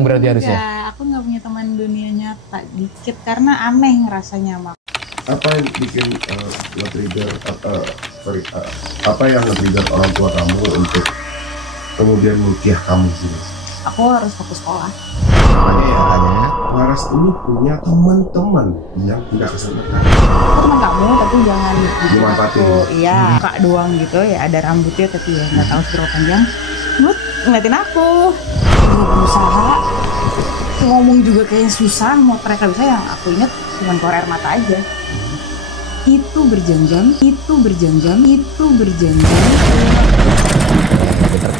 Berarti harusnya. Aku nggak punya teman dunia nyata dikit karena aneh ngerasanya mak. Apa yang bikin nge-trigger apa yang nge-trigger orang tua kamu untuk kemudian melukis kamu sih? Aku harus fokus sekolah. Makanya Laras ini punya teman-teman yang tidak kesempatan. Aku teman kamu tapi jangan bikin Dimanfaatin. aku iya kak doang gitu ya, ada rambutnya tapi ya nggak tahu seberapa panjang. Lu ngeliatin aku berusaha ngomong juga kayak susah, mau mereka bisa, yang aku inget cuma keluar air mata aja. Itu berjam-jam, itu berjam-jam, itu berjam-jam.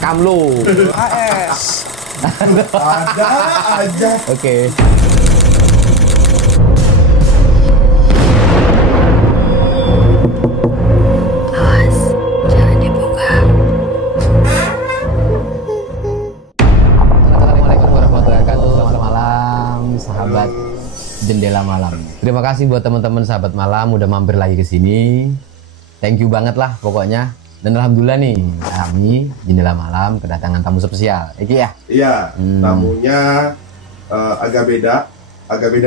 rekam lu. AS. Ada aja. Oke. Awas, jangan dibuka. Assalamualaikum warahmatullahi wabarakatuh. Selamat malam, sahabat Jendela Malam. Terima kasih buat teman-teman sahabat malam udah mampir lagi ke sini. Thank you banget lah pokoknya. Dan alhamdulillah nih, kami Jendela Malam kedatangan tamu spesial. Iki ya? Iya, tamunya agak beda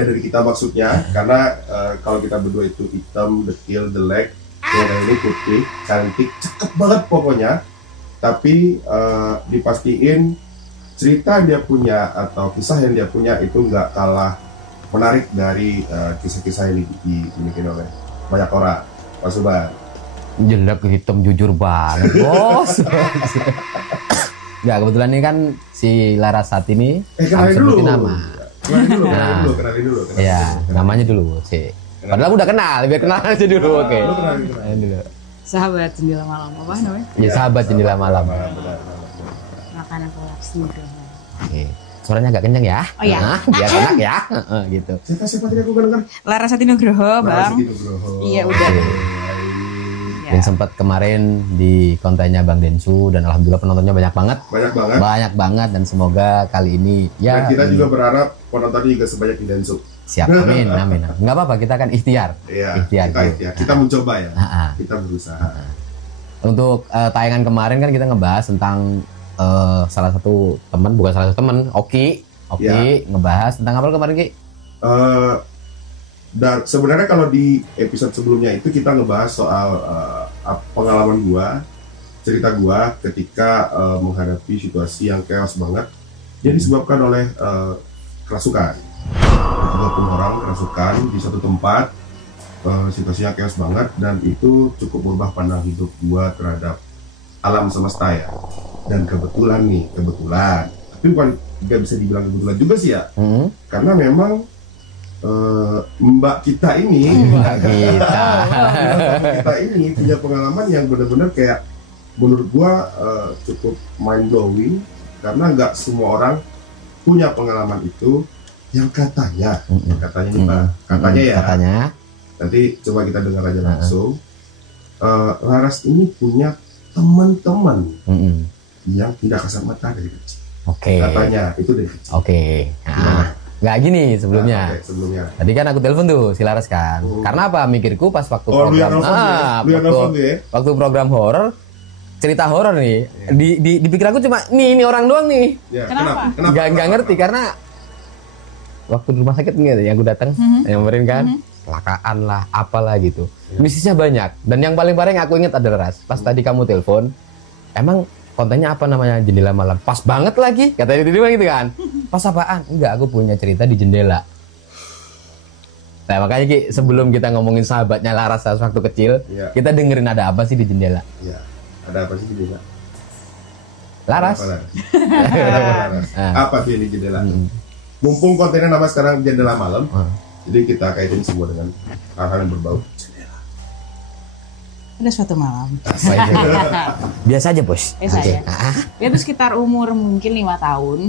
dari kita maksudnya, karena kalau kita berdua itu hitam, dekil, jelek, yang ini putih, cantik, cakep banget pokoknya. Tapi dipastiin cerita dia punya atau kisah yang dia punya itu nggak kalah menarik dari kisah-kisah yang dimiliki oleh banyak orang, Pak Suban. Jelek hitam jujur banget, bos. Ya kebetulan ini kan si Laras saat ini Kenalin dulu. sebutin nama. Kenalin dulu. Ya, namanya dulu sih. Padahal udah kenal, biar kenal aja dulu. Oke. Lu kenalin Dulu. Sahabat Jendela Malam, apa namanya? Ya, sahabat Jendela Malam. Makanan kolaps Nugroho. Oke. Suaranya agak kenceng ya. Oh iya. Nah, biar enak ya. Gitu. Siapa tadi aku dengar? Larasati Nugroho, Bang. Iya, udah. Dan sempat kemarin di kontennya Bang Densu dan alhamdulillah penontonnya banyak banget. Banyak banget dan semoga kali ini ya. Dan kita juga berharap penontonnya juga sebanyak di Densu. Siap, amin. Nggak apa-apa, kita kan ikhtiar. Iya. Ikhtiar. Kita mencoba ya. Nah, Kita berusaha. untuk tayangan kemarin kan kita ngebahas tentang salah satu teman, bukan salah satu teman, Oki, Ya. ngebahas tentang apa kemarin Ki? Dan sebenarnya kalau di episode sebelumnya itu kita ngebahas soal pengalaman gua, cerita gua ketika menghadapi situasi yang chaos banget yang disebabkan oleh kerasukan. 30 orang kerasukan di satu tempat, situasinya chaos banget dan itu cukup merubah pandang hidup gua terhadap alam semesta ya. Dan kebetulan, tapi bukan nggak bisa dibilang kebetulan juga sih ya, karena memang Mbak kita ini punya pengalaman yang benar-benar kayak menurut gua cukup mind blowing, karena nggak semua orang punya pengalaman itu yang katanya nanti coba kita dengar aja langsung. Laras ini punya teman-teman yang tidak kasat mata dari kecil. Katanya itu dari kecil. Nggak gini sebelumnya. Sebelumnya. Tadi kan aku telepon tuh si Laras kan. Karena apa? Mikirku pas waktu waktu program horor, cerita horor nih. Di pikir aku cuma ini orang doang nih. Ya, Kenapa? Nggak ngerti karena waktu di rumah sakit nih yang aku datang, yang kemarin kan, kecelakaan lah, apalah gitu. Bisnisnya banyak. Dan yang paling aku ingat adalah Ras. Pas tadi kamu telepon, emang kontennya apa namanya, Jendela Malam, pas banget lagi katanya gitu kan. Pas apaan? Enggak, aku punya cerita di jendela. Nah makanya Ki, sebelum kita ngomongin sahabatnya Laras waktu kecil, kita dengerin ada apa sih di jendela. Iya, ada apa sih di jendela? Laras. Apa sih di jendela? Mumpung kontennya nama sekarang Jendela Malam, jadi kita kaitin semua dengan hal-hal yang berbau jendela. Ada suatu malam. Biasa aja bos. Biasa ya. Dia tuh sekitar umur mungkin 5 tahun.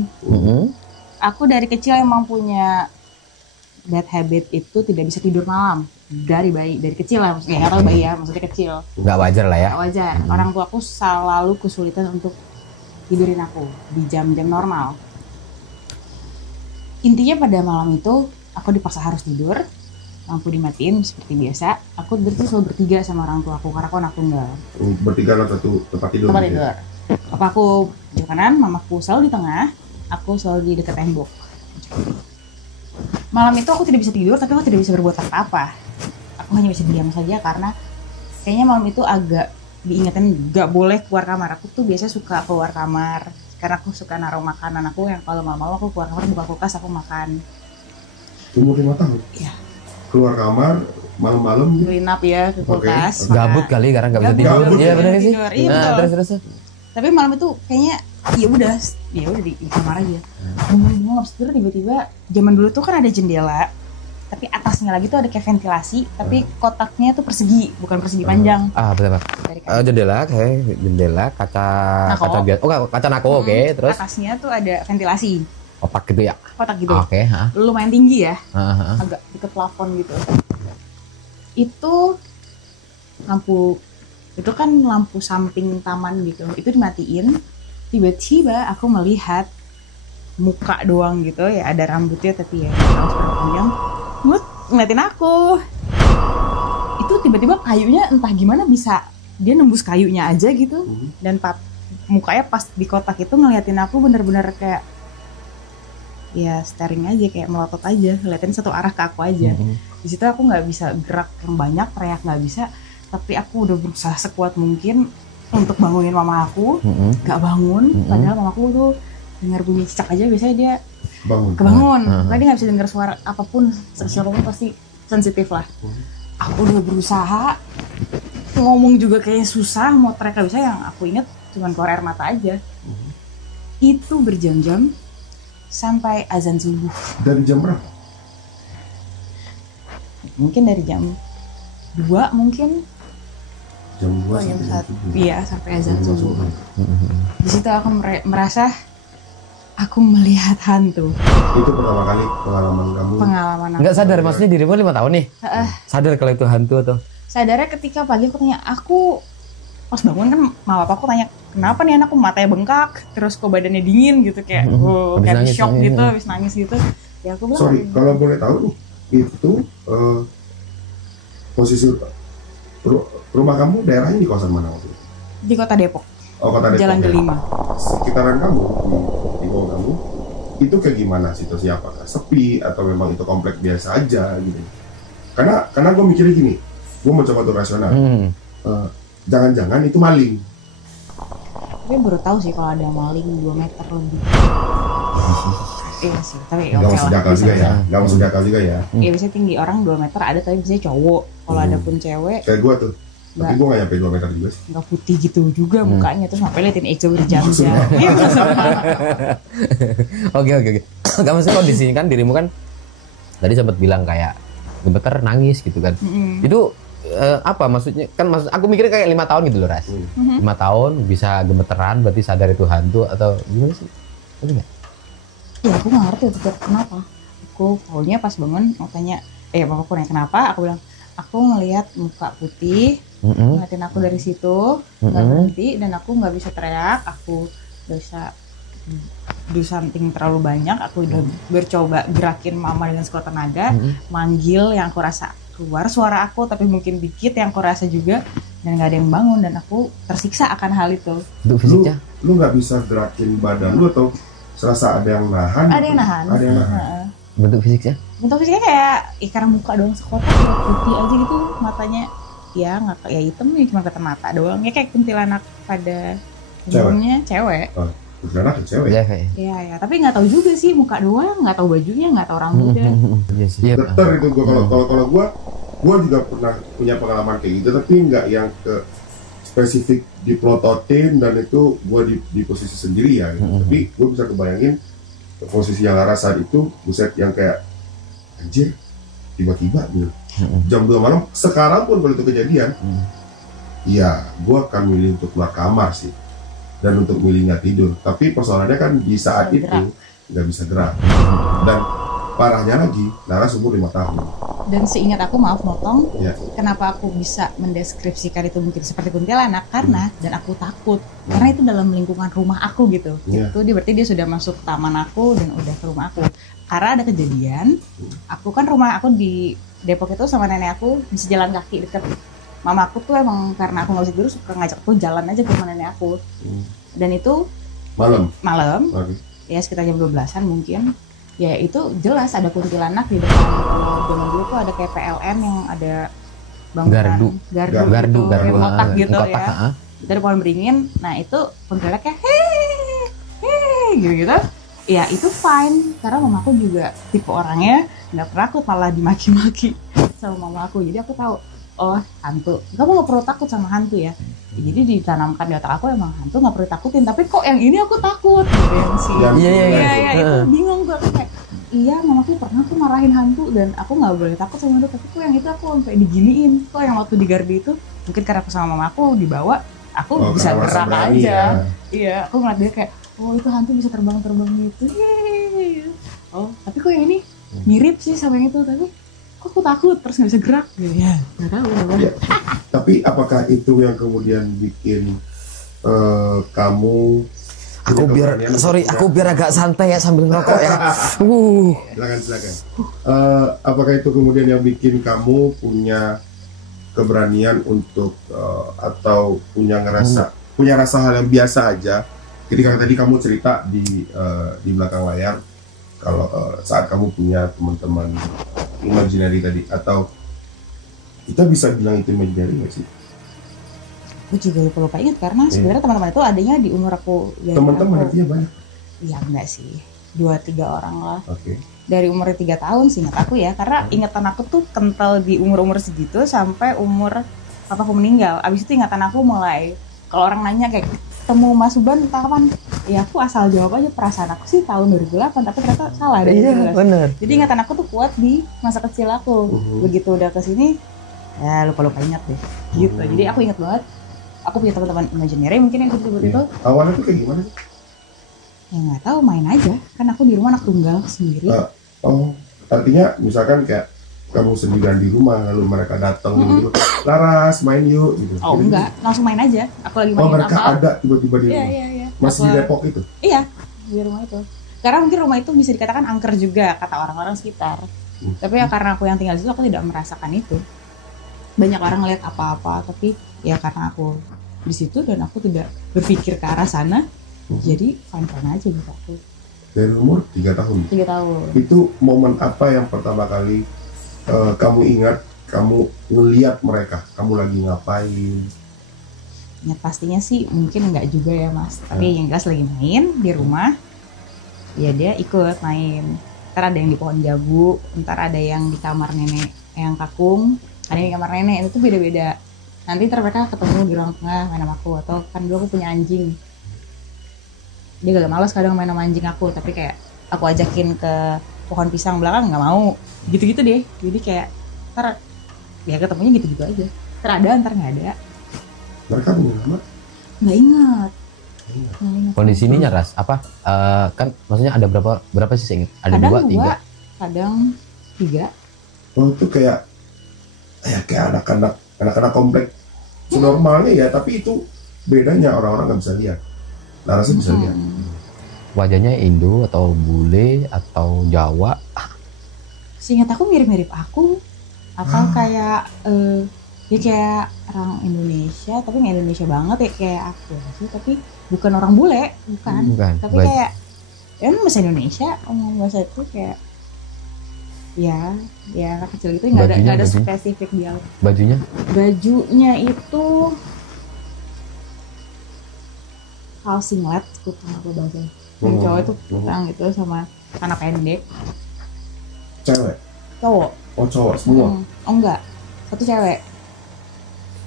Aku dari kecil emang punya bad habit itu tidak bisa tidur malam. Dari kecil lah, maksudnya nggak tahu bayi ya, maksudnya kecil. Nggak wajar lah ya. Nggak wajar. Orang tua aku selalu kesulitan untuk tidurin aku di jam-jam normal. Intinya pada malam itu aku dipaksa harus tidur, lampu dimatiin seperti biasa. Aku tidur selalu bertiga sama orang tua aku karena aku anak tunggal. Bertiga dalam satu tempat tidur. Papaku di kanan, mamaku selalu di tengah, aku selalu di dekat tembok. Malam itu aku tidak bisa tidur, tapi aku tidak bisa berbuat apa-apa. Aku hanya bisa diam saja karena kayaknya malam itu agak diingetin gak boleh keluar kamar. Aku tuh biasanya suka keluar kamar karena aku suka naruh makanan aku yang kalau malam-malam aku keluar kamar buka kulkas aku makan. Umur 5 tahun? Iya. Keluar kamar malam-malam gitu? Beli nap ya ke kulkas. Gabut kali karena nggak bisa Gabut, tidur. gabut, Iya ya. benar sih. Tidur, iya, Nah, betul. terus. Tapi malam itu kayaknya ya udah di kamar aja. Bengong nggak bisa tidur, tiba-tiba zaman dulu tuh kan ada jendela, tapi atasnya lagi tuh ada kayak ventilasi, tapi kotaknya tuh persegi, bukan persegi panjang. Ah, betul. Dari kaca. Jendela kaca Nako. kaca biasa. Oh, kaca nako, oke. Terus Atasnya tuh ada ventilasi, opak gitu ya. kotak gitu. Oke, ha. Lumayan tinggi ya, Ha. agak deket plafon gitu. Itu lampu, itu kan lampu samping taman gitu, itu dimatiin. Tiba-tiba aku melihat muka doang gitu ya, ada rambutnya tapi ya nggak seberapa panjang, ngeliatin aku. Itu tiba-tiba kayunya entah gimana bisa dia nembus kayunya aja gitu, dan mukanya pas di kotak itu ngeliatin aku bener-bener kayak ya staring aja, kayak melotot aja, ngeliatin satu arah ke aku aja. Di situ aku nggak bisa gerak yang banyak, teriak nggak bisa, tapi aku udah berusaha sekuat mungkin untuk bangunin mama aku, nggak bangun. Padahal mamaku tuh dengar bunyi cicak aja biasanya dia kebangun, karena dia nggak bisa dengar suara apapun, siapapun pasti sensitif lah. Aku udah berusaha ngomong juga kayak susah, mau teriak nggak bisa, yang aku inget cuma keluar air mata aja. Itu berjam-jam sampai azan subuh. Dari jam berapa? Mungkin dari jam 2 mungkin. Jam 2 Jam sampai jam 1. 7. Iya, sampai azan subuh. Di situ aku merasa aku melihat hantu. Itu pertama kali pengalaman kamu. Pengalaman aku. Nggak sadar, maksudnya dirimu 5 tahun nih. Sadar kalau itu hantu atau? Sadarnya ketika pagi aku tanya, aku pas bangun kan mama papaku tanya, kenapa nih anakku matanya bengkak, terus kok badannya dingin gitu, kayak Habis kayak nangis, shock nangis. gitu, habis nangis gitu. Ya aku bilang, Sorry, kalau boleh tahu nih, itu posisi rumah kamu daerahnya di kawasan mana waktu itu? di kota Depok, Oh, Kota Depok. Jalan ya. Delima. Sekitaran kamu di bawah kamu itu kayak gimana situasi, apakah sepi atau memang itu komplek biasa aja gitu? Karena gue mikirnya gini, gue mencoba untuk rasional. Jangan-jangan itu maling. Tapi baru tahu sih kalau ada maling 2 meter lebih. Iya sih, tapi Gak oke masuk lah. akal juga ya, gak masuk akal juga ya. Iya, biasanya tinggi orang 2 meter ada, tapi biasanya cowok. Kalau ada pun cewek, Kayak gue tuh, tapi Nggak. gue gak nyampe 2 meter juga sih. nggak putih gitu juga mukanya, terus sampai liatin Ego berjam-jam. Iya, maksudnya. Oke. Gak maksudnya kondisinya kan dirimu kan tadi sempat bilang kayak gemeter nangis gitu kan. Itu apa maksudnya? Kan maksud aku mikirnya kayak 5 tahun gitu loh, Ras. 5 tahun bisa gemeteran berarti sadar itu hantu atau gimana sih? Betul nggak? Ya aku nggak ngerti itu kenapa. Aku pokoknya pas bangun mau tanya, bapakku nanya kenapa, aku bilang aku ngelihat muka putih, ngeliatin aku dari situ, nggak berhenti, dan aku nggak bisa teriak, aku nggak bisa do something terlalu banyak. Aku udah bercoba gerakin mama dengan sekuat tenaga, manggil yang aku rasa keluar suara aku, tapi mungkin dikit yang aku rasa juga, dan nggak ada yang bangun, dan aku tersiksa akan hal itu. Untuk fisiknya? Lu nggak bisa gerakin badan lu atau serasa ada yang nahan? Ada yang nahan. Ada yang nahan. Heeh. Bentuk fisiknya? Bentuk fisiknya kayak karena muka doang sekotak, kayak putih aja gitu, matanya ya nggak kayak hitam ya, cuma kelihatan mata doang, ya kayak kuntilanak pada umumnya cewek. Oh, kuntilanak ya cewek. Iya kayak. Ya, tapi nggak tahu juga sih, muka doang, nggak tahu bajunya, nggak tahu rambutnya. Iya sih. Iya. Dokter itu gue kalau gue juga pernah punya pengalaman kayak gitu, tapi nggak yang ke spesifik diplototin dan itu gue di posisi sendiri ya gitu. Tapi gue bisa kebayangin posisi yang Lara saat itu, buset, yang kayak anjir tiba-tiba gitu jam 2 malam. Sekarang pun kalau itu kejadian, iya gue akan milih untuk keluar kamar sih, dan untuk milih nggak tidur. Tapi persoalannya kan di saat Nggak itu gerak. nggak bisa gerak, dan parahnya lagi Lara umur 5 tahun. Dan seingat aku, maaf motong, Ya. kenapa aku bisa mendeskripsikan itu mungkin seperti kuntilanak, karena dan aku takut karena itu dalam lingkungan rumah aku gitu. Iya. Itu berarti dia sudah masuk taman aku dan udah ke rumah aku. Karena ada kejadian, aku kan rumah aku di Depok itu sama nenek aku bisa jalan kaki deket. Mama aku tuh emang karena aku nggak bisa tidur suka ngajak aku jalan aja ke rumah nenek aku. Dan itu Malam. malam, Oke. ya sekitar jam 12-an mungkin. Ya itu jelas ada kuntilanak di depan. Kalau zaman dulu tuh ada kayak PLN yang ada bangunan gardu kayak kotak gitu ya. Itu ada pohon beringin. Nah itu kuntilanaknya gitu. Ya itu fine karena mamaku juga tipe orangnya nggak takut, malah dimaki-maki sama mamaku. Jadi aku tahu, oh hantu, kamu nggak perlu takut sama hantu ya. Jadi ditanamkan di otak aku emang hantu nggak perlu takutin, tapi kok yang ini aku takut gitu yang sih. Iya itu bingung gue kayak, iya mamaku pernah tuh marahin hantu dan aku nggak boleh takut sama itu, tapi kok yang itu aku sampai diginiin. Kok yang waktu di gardu itu mungkin karena aku sama mamaku dibawa, aku bisa gerak aja. Iya, aku ngeliat dia kayak, oh itu hantu bisa terbang-terbang gitu. Yeay. Oh, tapi kok yang ini mirip sih sama yang itu, tapi kok aku takut terus nggak bisa gerak gitu ya. Nggak tahu ya. Tapi apakah itu yang kemudian bikin kamu aku biar agak santai ya sambil ngerokok ya. Silakan. Apakah itu kemudian yang bikin kamu punya keberanian untuk atau punya rasa hal yang biasa aja ketika tadi kamu cerita di belakang layar kalau saat kamu punya teman-teman imaginary tadi, atau kita bisa bilang itu imaginary nggak sih? Aku juga lupa ingat karena sebenarnya teman-teman itu adanya di umur aku. Teman-teman artinya banyak? Iya enggak sih, 2-3 orang lah. Oke. Dari umur 3 tahun sih ingat aku ya, karena ingatan aku tuh kental di umur-umur segitu sampai umur papaku meninggal. Abis itu ingatan aku mulai, kalau orang nanya kayak ketemu Mas Suban kapan? Ya aku asal jawab aja, perasaan aku sih tahun 2008, tapi ternyata salah. Iya benar. Jadi ingatan aku tuh kuat di masa kecil aku. Begitu udah kesini, ya lupa ingat deh. Gitu. Jadi aku ingat banget. Aku punya teman-teman imaginary mungkin yang disebut itu. Awalnya tuh kayak gimana sih? Ya nggak tahu, main aja. Kan aku di rumah anak tunggal sendiri. Artinya misalkan kayak kamu sendirian di rumah lalu mereka datang gitu, Laras main yuk gitu. Oh gitu. Enggak, langsung main aja. Aku lagi main mereka ada tiba-tiba di rumah. Iya. Masih di Depok itu? Iya, di rumah itu. Karena mungkin rumah itu bisa dikatakan angker juga kata orang-orang sekitar. Tapi ya karena aku yang tinggal di situ, aku tidak merasakan itu. Banyak orang ngeliat apa-apa, tapi ya karena aku di situ dan aku tidak berpikir ke arah sana, jadi fine-fine aja gitu aku. Dari umur 3 tahun? 3 tahun. Itu momen apa yang pertama kali kamu ingat, kamu ngeliat mereka, kamu lagi ngapain? Ya pastinya sih mungkin enggak juga ya mas, tapi yang jelas lagi main di rumah, ya dia ikut main. Ntar ada yang di pohon jambu, ntar ada yang di kamar nenek yang kakung, ada yang di kamar nenek, itu tuh beda-beda. Nanti ntar mereka ketemu di ruang tengah main sama aku, atau kan dulu aku punya anjing. Dia gak malas kadang main sama anjing aku, tapi kayak aku ajakin ke pohon pisang belakang nggak mau, gitu-gitu deh. Jadi kayak ntar ya ketemunya gitu-gitu aja. Ntar ada, ntar nggak ada. Mereka punya nama? Nggak ingat. Kondisi ini nyaras apa? Kan maksudnya ada berapa sih saya ingat? Ada Kadang 2, 3. Kadang 3. Oh itu kayak anak-anak komplek normalnya ya, tapi itu bedanya orang-orang nggak bisa lihat. Larasnya bisa lihat. Wajahnya Indo atau bule atau Jawa? Seingat aku mirip-mirip aku, atau kayak dia kayak orang Indonesia, tapi nggak Indonesia banget ya kayak aku sih, tapi bukan orang bule, bukan. Tapi kayak ya bahasa Indonesia, ngomong bahasa itu kayak ya anak kecil gitu, nggak ada spesifik dia. Bajunya itu kaos singlet kutang berbagai. Yang cowok itu kutang gitu sama celana pendek. Cewek? Cowok. Oh cowok semua? Oh enggak, satu cewek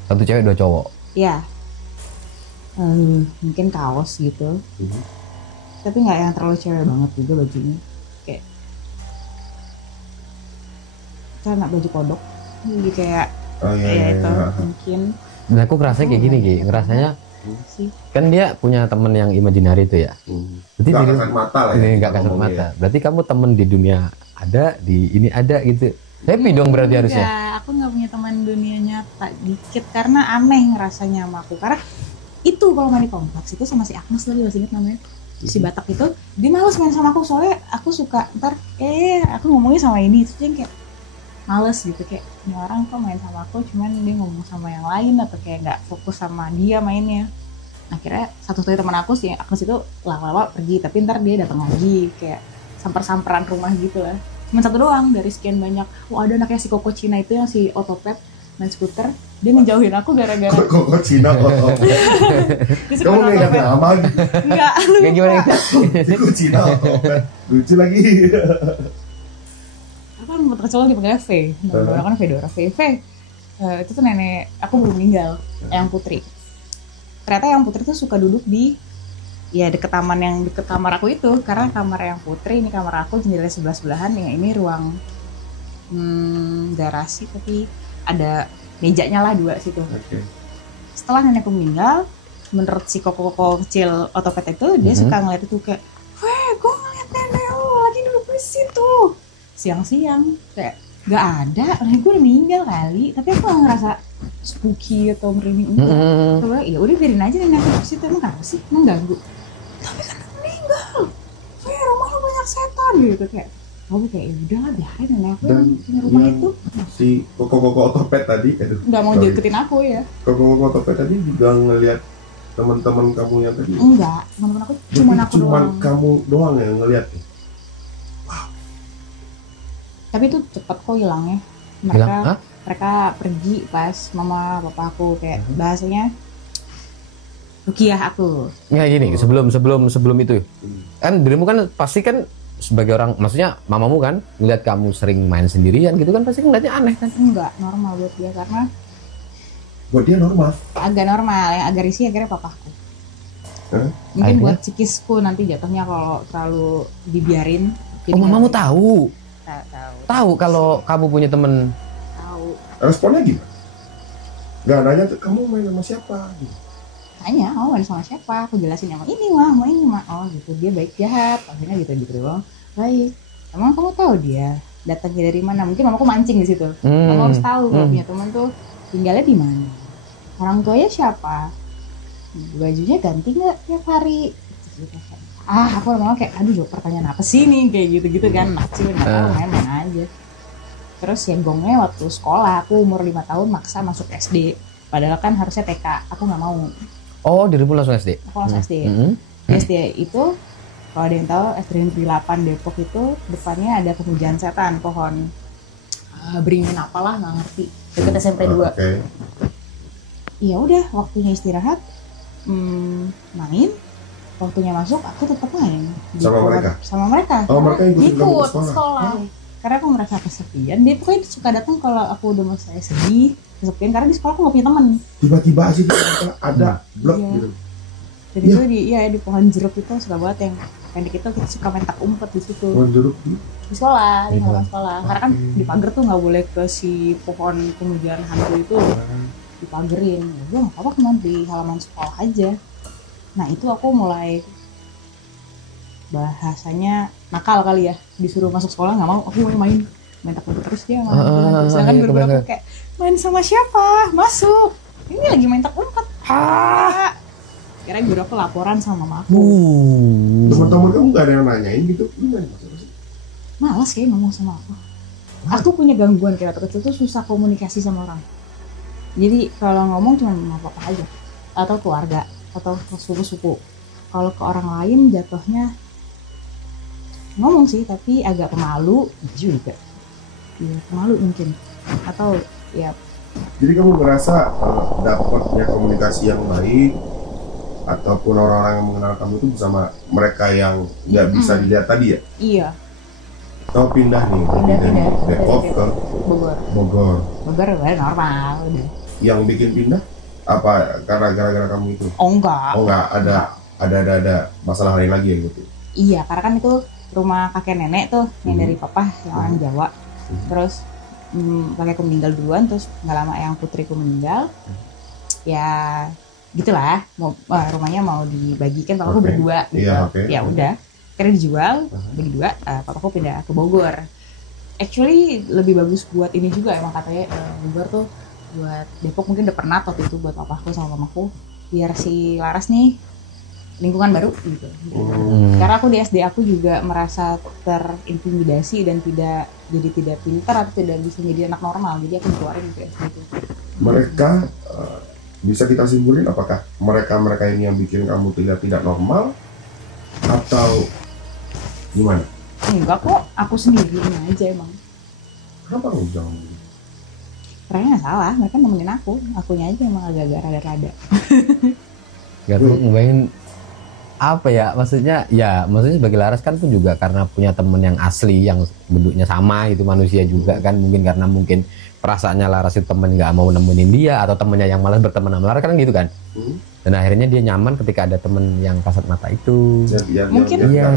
2 cowok. Iya. Mungkin kaos gitu. Tapi nggak yang terlalu cewek banget juga bajunya. Kayak celana baju kodok. Jadi kayak itu mungkin. Dan aku ngerasanya kayak gini, ngerasanya kan dia punya temen yang imaginary itu ya. Berarti nggak kasat mata lah ya. Nggak kasat mata. Berarti kamu temen di dunia ada, di ini ada gitu. Happy dong berarti harusnya. Aku nggak punya teman dunia nyata, dikit, karena aneh ngerasanya sama aku. Karena itu kalau main di kompleks itu sama si Agnes tadi, masih inget namanya, si Batak itu, dia males main sama aku soalnya aku suka ntar aku ngomongnya sama ini, terus dia kayak males gitu, kayak ini orang kok main sama aku cuman dia ngomong sama yang lain, atau kayak nggak fokus sama dia mainnya. Akhirnya satu-satunya teman aku sih Agnes itu lama-lama pergi, tapi ntar dia datang lagi kayak samper-samperan rumah gitu lah. Cuma satu doang dari sekian banyak. Ada anaknya si Koko Cina itu yang si otopet main skuter, dia ngejauhin aku gara-gara Koko Cina otopet. Kamu nggak nama gitu? Enggak, lupa. Kayak gimana itu? Koko Cina otopet. Lucu lagi. Aku kan waktu kecil dipanggilnya V. Nama kan Fedora. V. Itu tuh nenek aku belum meninggal, Eyang Putri. Ternyata Eyang Putri tuh suka duduk di deket taman yang deket kamar aku itu, karena kamar Eyang Putri ini kamar aku, jendela sebelah-sebelahan, ya ini ruang garasi tapi ada mejanya lah 2 situ. Okay. Setelah nenekku meninggal, menurut si koko kecil otopet itu, dia suka ngeliat itu kayak, weh gue ngeliat nenek lo lagi duduk di situ siang-siang, kayak gak ada, nenek gue udah meninggal kali, tapi aku gak ngerasa spooky atau merinding enggak. Coba ya udah biarin aja nenek aku di situ, emang kenapa sih, emang ganggu, tapi kan aku meninggal, weh rumah lo banyak setan gitu, kayak kayak udah lah biarin nenek aku yang punya rumah itu. Si Koko otopet tadi, nggak mau deketin aku ya. Koko otopet tadi juga ngelihat teman-teman kamu yang tadi. Enggak, teman-teman aku cuma aku cuman doang. Kamu doang yang ngelihat. Tapi itu cepet kok hilangnya. Mereka pergi pas mama papa aku kayak bahasanya rukiah aku. Nggak gini, sebelum itu kan dirimu kan pasti kan sebagai orang, maksudnya mamamu kan ngeliat kamu sering main sendirian gitu kan, pasti ngeliatnya aneh kan? Enggak, normal buat dia, karena buat dia normal. agak normal, yang agak risih akhirnya papaku. Mungkin buat psikisku nanti jatuhnya kalau terlalu dibiarin. Oh, mamamu tahu? Tahu kalau kamu punya temen? Tahu. Responnya gimana? Gak nanya kamu main sama siapa? Tanya, main sama siapa? Aku jelasin sama ini mah. Oh gitu, dia baik jahat. Akhirnya gitu doang. Baik. Emang kamu tahu dia datangnya dari mana? Mungkin mamaku mancing di situ. Kamu harus tahu kalau punya teman tuh tinggalnya di mana. Orang tuanya siapa? Bajunya ganti nggak tiap hari? Aku lama kayak aduh pertanyaan apa sih nih kayak gitu-gitu kan, naksil nggak tahu, main aja. Terus ya gongnya waktu sekolah, aku umur 5 tahun maksa masuk SD, padahal kan harusnya TK, aku nggak mau. Oh, dirimu langsung SD? Aku langsung SD. Di SD itu kalau ada yang tahu SD Negeri 8 Depok itu depannya ada pemujaan setan, pohon beringin apalah nggak ngerti, dekat SMP 2. Okay. Iya udah waktunya istirahat, main. Waktunya masuk, aku tetap main sama mereka. Oh, mereka ikut sekolah. Karena aku merasa kesepian. Dia pokoknya suka datang kalau aku udah saya sedih, kesepian, karena di sekolah aku nggak punya teman. Tiba-tiba aja ada blok gitu. Jadi itu di pohon jeruk itu suka banget yang pendek itu, kita suka main tak umpet di situ. Pohon jeruk di sekolah, di halaman sekolah. Karena kan di pagar tuh nggak boleh ke si pohon pemujaan hantu itu, dipagerin. Gue nggak apa-apa, cuma di halaman sekolah aja. Nah itu aku mulai bahasanya nakal kali ya, disuruh masuk sekolah nggak mau, aku mau main takut terus dia malah. Sedangkan guru aku kayak main sama siapa, masuk ini lagi main tak umpet. Kira guru aku laporan sama mama aku. Teman-teman kamu nggak ada yang nanyain gitu, malas kayak ngomong sama aku. Aku punya gangguan kayak waktu kecil tuh susah komunikasi sama orang. Jadi kalau ngomong cuma sama papa aja atau keluarga atau ke suku-suku. Kalau ke orang lain jatuhnya ngomong sih, tapi agak pemalu juga. Iya, pemalu mungkin. Atau ya. Jadi kamu ngerasa dapatnya komunikasi yang baik ataupun orang-orang yang mengenal kamu itu bersama mereka yang nggak bisa dilihat tadi ya? Iya. Kau pindah dari Depok ke Bogor udah normal udah. Yang bikin pindah apa karena gara-gara kamu itu? Oh enggak, ada masalah lain lagi ya gitu? Iya, karena kan itu rumah kakek nenek tuh yang dari papa yang orang Jawa. Terus kakekku meninggal duluan, terus nggak lama yang putriku meninggal. Ya gitulah, rumahnya mau dibagikan, papaku berdua gitu. Ya udah, akhirnya dijual, bagi dua, papaku pindah ke Bogor. Actually lebih bagus buat ini juga emang katanya, Bogor tuh buat Depok mungkin udah pernah waktu itu buat papaku sama mamaku, biar si Laras nih lingkungan baru gitu. Karena aku di SD aku juga merasa terintimidasi dan tidak pintar atau tidak bisa jadi anak normal, jadi aku dikeluarin gitu SD itu. Mereka bisa kita simpulin apakah mereka ini yang bikin kamu tidak normal atau gimana? Enggak kok, aku sendiri aja emang. Kenapa kamu bilang gitu? Mereka nggak salah, mereka nemenin akunya aja emang agak-agak rada-rada. Gak tuh ngebayangin apa ya, maksudnya sebagai Laras kan tuh juga karena punya temen yang asli yang bentuknya sama itu manusia juga kan, mungkin perasaannya Laras itu temen nggak mau nemenin dia atau temennya yang malas berteman sama Laras kan gitu kan. Dan akhirnya dia nyaman ketika ada temen yang kasat mata itu. Mungkin iya.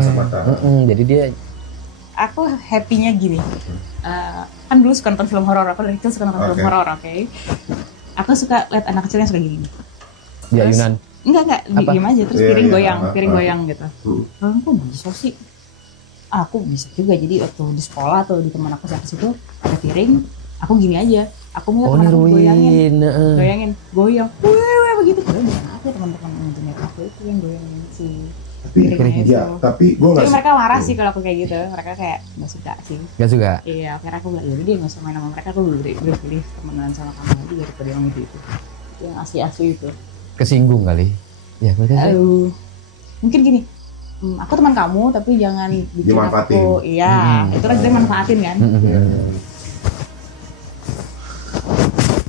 Jadi dia aku happy-nya gini. Kan dulu suka nonton film horor, aku dari kecil suka nonton film horor, oke. Aku suka lihat anak kecil yang suka gini. ya Yunan. Enggak, diem aja terus piring goyang gitu. Kok bisa sih? Aku bisa juga, jadi waktu di sekolah atau di teman aku siapa situ ada piring, aku gini aja. Aku mau teman aku goyang, weh begitu. Padahal bukan aku, teman-teman internet aku itu yang goyangin si piringnya itu. Tapi gue nggak. Jadi mereka marah sih kalau aku kayak gitu. Mereka kayak nggak suka sih. Nggak suka. Iya, akhirnya aku bilang yaudah dia nggak usah main sama mereka. Aku udah pilih temenan sama kamu lagi daripada yang itu. Yang asli itu. Kesinggung kali. Ya betul. Mungkin gini. Aku teman kamu tapi jangan bikin aku. Iya, itu kan dia manfaatin kan.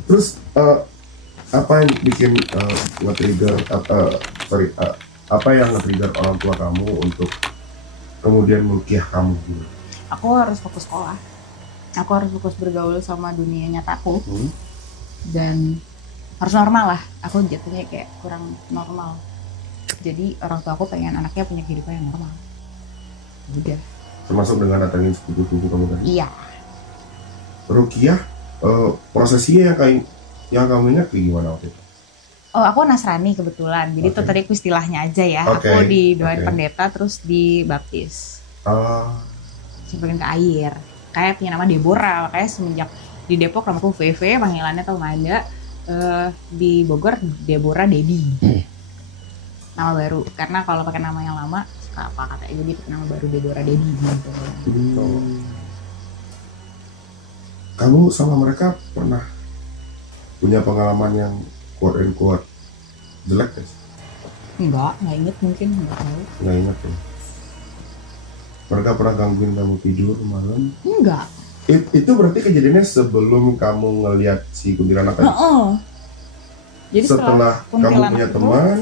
Terus apa yang bikin nge-trigger apa yang nge-trigger orang tua kamu untuk kemudian melukis kamu gitu? Aku harus fokus sekolah. Aku harus fokus bergaul sama dunia nyataku. Dan harus normal lah. Aku jatuhnya kayak kurang normal. Jadi orang tua aku pengen anaknya punya kehidupan yang normal. Udah. Termasuk dengan datangin sepupu-sepupu kamu tadi? Iya. Rukiah, prosesinya yang kamu ingat kayak gimana waktu itu? Oh, aku Nasrani kebetulan. Jadi itu tadi aku istilahnya aja ya. Aku didoain pendeta terus dibaptis. Dimasukin ke air. Kayak punya nama Deborah. Makanya semenjak di Depok namaku VV, panggilannya tau nggak ada. Di Bogor Deborah Dedi. Nama baru. Karena kalau pakai nama yang lama suka apa katanya, jadi pakai nama baru Deborah Dedi gitu. Kamu sama mereka pernah punya pengalaman yang quote and quote jelek kan? Enggak inget, mungkin enggak tahu. Nggak ingat ya. Mereka pernah gangguin kamu tidur malam? Enggak. Itu berarti kejadiannya sebelum kamu ngelihat si kuntilanak tadi? Jadi setelah kamu punya teman,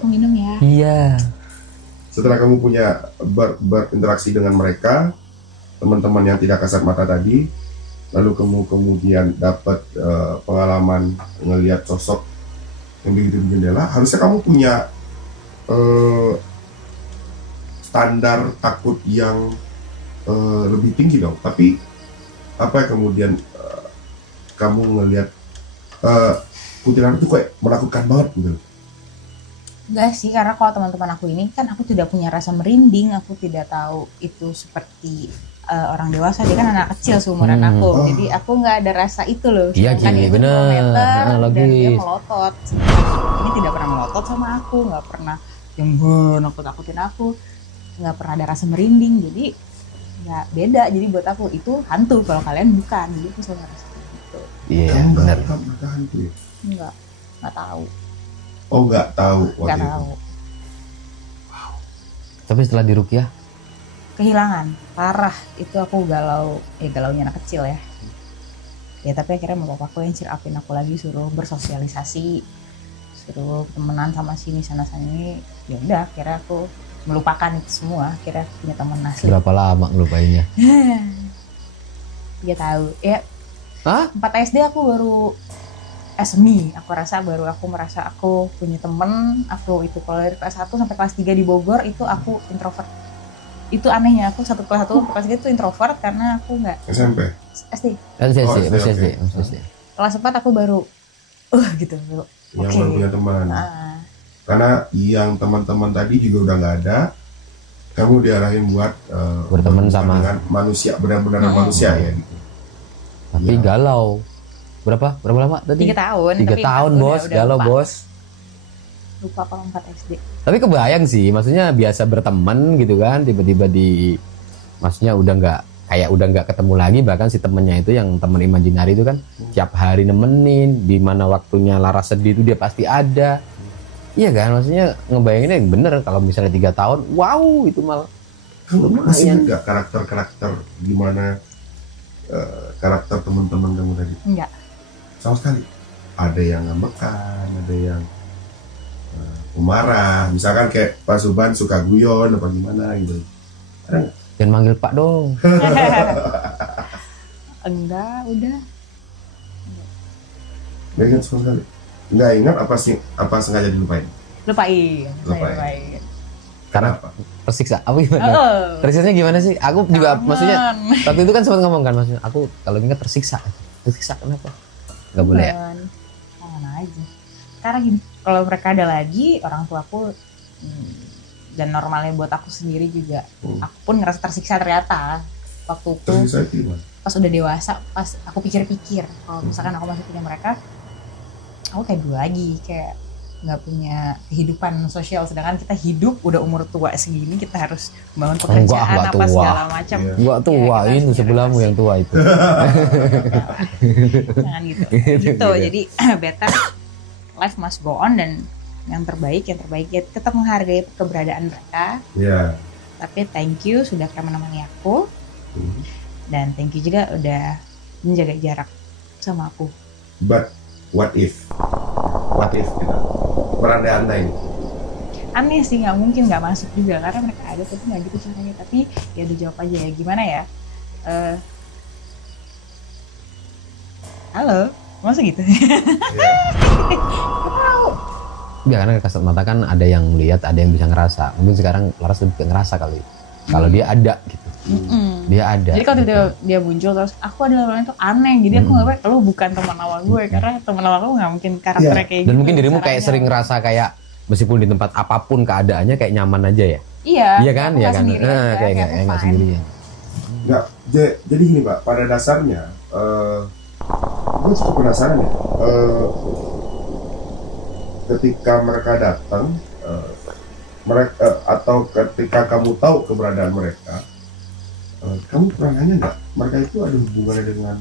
aku minum ya. Iya. Setelah kamu punya berinteraksi dengan mereka, teman-teman yang tidak kasat mata tadi, lalu kamu kemudian dapat pengalaman ngelihat sosok yang begitu di jendela, harusnya kamu punya standar takut yang lebih tinggi dong. Tapi apa yang kemudian kamu ngelihat kuntilanak itu kayak menakutkan banget gitu? Enggak sih, karena kalau teman-teman aku ini kan aku tidak punya rasa merinding, aku tidak tahu itu seperti orang dewasa, dia kan anak kecil seumuran aku, jadi aku nggak ada rasa itu loh. Iya, dia bener. dan dia melotot. Ini tidak pernah melotot sama aku, nggak pernah yang nakut-nakutin aku, nggak pernah ada rasa merinding, jadi nggak beda. Jadi buat aku itu hantu, kalau kalian bukan, jadi aku selalu ngerasa gitu. Iya, benar. Hantu ya? Nggak tahu. Oh, nggak tahu. Nggak tahu. Wow. Tapi setelah diruqyah Kehilangan parah, itu aku galaunya anak kecil ya. Ya tapi akhirnya mau bapakku yang cheer upin aku lagi, suruh bersosialisasi, suruh temenan sama sini sana sini. Ya udah, akhirnya aku melupakan itu semua, akhirnya punya teman asli. berapa lama ngelupainnya? 3 tahun ya. 4 SD aku baru semi, aku merasa aku punya temen. Aku itu kalau dari kelas 1 sampai kelas 3 di Bogor itu aku introvert. Itu anehnya, aku kelas 1 kelas 3 itu introvert karena aku nggak SMP? SD. SD. Kelas 4 aku baru gitu. Yang baru punya teman. Karena yang teman-teman tadi juga udah nggak ada, kamu diarahin buat berteman sama dengan manusia, benar-benar manusia ya gitu. Tapi ya. Galau. Berapa lama tadi? 3 tahun. 3 tahun bos, galau lupa. Bos. Lupa kalau 4 SD. Tapi kebayang sih, maksudnya biasa berteman gitu kan, tiba-tiba maksudnya udah nggak kayak udah nggak ketemu lagi, bahkan si temennya itu yang temen imajinari itu kan tiap hari nemenin, di mana waktunya Laras sedih itu dia pasti ada. Iya kan, maksudnya ngebayanginnya yang bener kalau misalnya 3 tahun, wow itu malah Kamu masih ingat nggak karakter-karakter gimana karakter teman-teman kamu tadi? Enggak. Sama sekali. Ada yang ngambekan, ada yang pemarah. Misalkan kayak Pak Suban suka guyon apa gimana gitu. Ada nggak? jangan manggil Pak dong. Enggak, udah. Nggak ingat sama sekali. Nggak ingat apa sengaja dilupain? Lupain. Saya Lupain. lupain. Karena Kenapa? tersiksa apa gimana? Oh. Tersiksanya gimana sih? Aku juga Kangen. maksudnya waktu itu kan sempat ngomong kan, maksudnya aku kalau ingat tersiksa kenapa? Nggak boleh ya? Kangen aja. Karena gini, kalau mereka ada lagi, orang tuaku dan normalnya buat aku sendiri juga, aku pun ngerasa tersiksa ternyata waktu itu Tersiksa itu gimana? pas udah dewasa, pas aku pikir-pikir kalau misalkan aku masih punya mereka, aku kayak dulu lagi, kayak nggak punya kehidupan sosial, sedangkan kita hidup udah umur tua segini, kita harus membangun pekerjaan nggak apa tua. segala macam. Iya. Gua tua, Ya, kita ini harus sebelahmu beradaptasi. yang tua itu. Jangan gitu. Jadi better life must go on, dan yang terbaik ya tetap menghargai keberadaan mereka. Iya. Tapi thank you sudah menemani aku, dan thank you juga udah menjaga jarak sama aku. But what if? What if kita berandai-andai nih? Aneh sih, nggak mungkin nggak masuk juga karena mereka ada, tapi nggak gitu caranya. Tapi ya udah jawab aja ya, gimana ya? Halo, masa gitu? Ya karena kasat mata kan ada yang melihat, ada yang bisa ngerasa. Mungkin sekarang Laras lebih ke ngerasa kali. Kalau dia ada gitu. Dia ada. Jadi kalau gitu. dia muncul terus aku adalah orang itu aneh, jadi aku nggak baik, lu bukan teman awal gue, karena teman awal lu nggak mungkin karakternya kayak gitu. Dan mungkin dirimu kayak caranya. sering ngerasa kayak meskipun di tempat apapun keadaannya kayak nyaman aja ya. Iya. Iya kan? aku Iya nggak kan? sendirian aja, Kayak aku nggak fine. sendirian. Nggak, jadi gini Pak, pada dasarnya gue cukup penasaran ya, ketika mereka datang, mereka atau ketika kamu tahu keberadaan mereka, kamu pernah nanya nggak mereka itu ada hubungannya dengan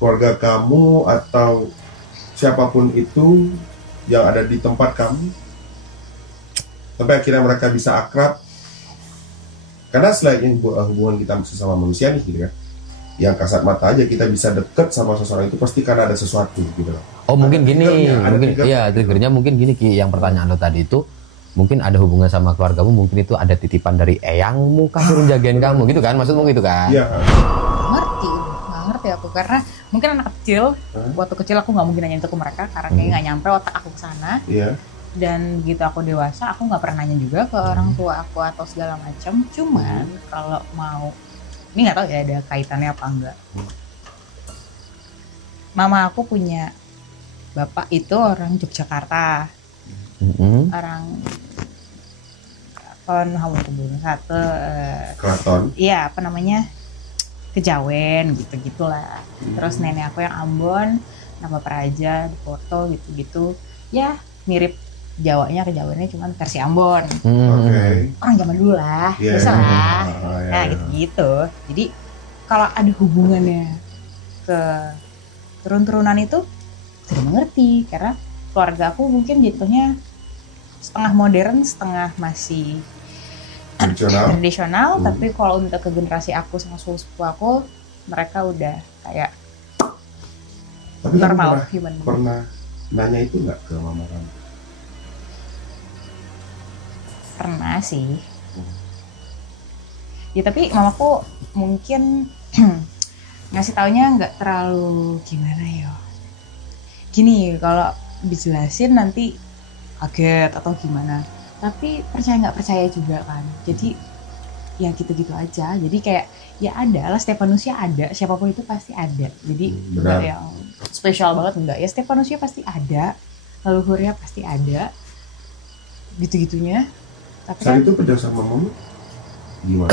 keluarga kamu atau siapapun itu yang ada di tempat kamu, sampai akhirnya mereka bisa akrab? Karena selain hubungan kita sesama manusia nih gitu kan, yang kasat mata aja kita bisa deket sama seseorang itu pasti karena ada sesuatu gitu loh. Oh mungkin Ada gini, triggernya, ada mungkin triggernya. iya triggernya mungkin gini Ki, yang pertanyaan lo tadi itu mungkin ada hubungan sama keluargamu, mungkin itu ada titipan dari eyangmu kan suruh jagain kamu gitu kan, maksudmu gitu kan? Iya. Nggak ngerti aku, karena mungkin anak kecil, waktu kecil aku nggak mungkin nanya itu ke mereka karena kayak nggak nyampe otak aku ke sana. Iya. Dan gitu aku dewasa, aku nggak pernah nanya juga ke orang tua aku atau segala macam. Cuman kalau mau, ini nggak tahu ya ada kaitannya apa enggak. Mama aku punya bapak itu orang Yogyakarta, orang Keraton Hamengkubuwono satu, Keraton. iya apa namanya, Kejawen gitu-gitulah. Terus nenek aku yang Ambon, nama Praja di Porto gitu-gitu. Ya mirip Jawanya, Kejawennya cuman versi Ambon. Oke. Orang zaman dulu lah, Iya. biasa lah. Oh, iya, Nah iya. gitu-gitu. Jadi kalau ada hubungannya ke turun-turunan itu tidak mengerti, karena keluarga aku mungkin jatuhnya setengah modern, setengah masih Tradisional. tradisional. Tapi kalau untuk ke generasi aku sama sepupu aku, mereka udah kayak Tapi kamu normal, pernah, human. pernah nanya itu nggak ke mama kamu? Pernah sih. Ya tapi mamaku mungkin ngasih taunya nggak terlalu gimana ya. Gini, kalau dijelasin nanti kaget atau gimana. Tapi percaya nggak percaya juga kan. Jadi ya gitu-gitu aja. Jadi kayak ya ada lah, setiap manusia ada, siapapun itu pasti ada. Jadi nggak benar. yang spesial banget enggak. Ya setiap manusia pasti ada, leluhurnya pasti ada. Gitu-gitunya. Tapi kan Saat itu kerja sama mama gimana?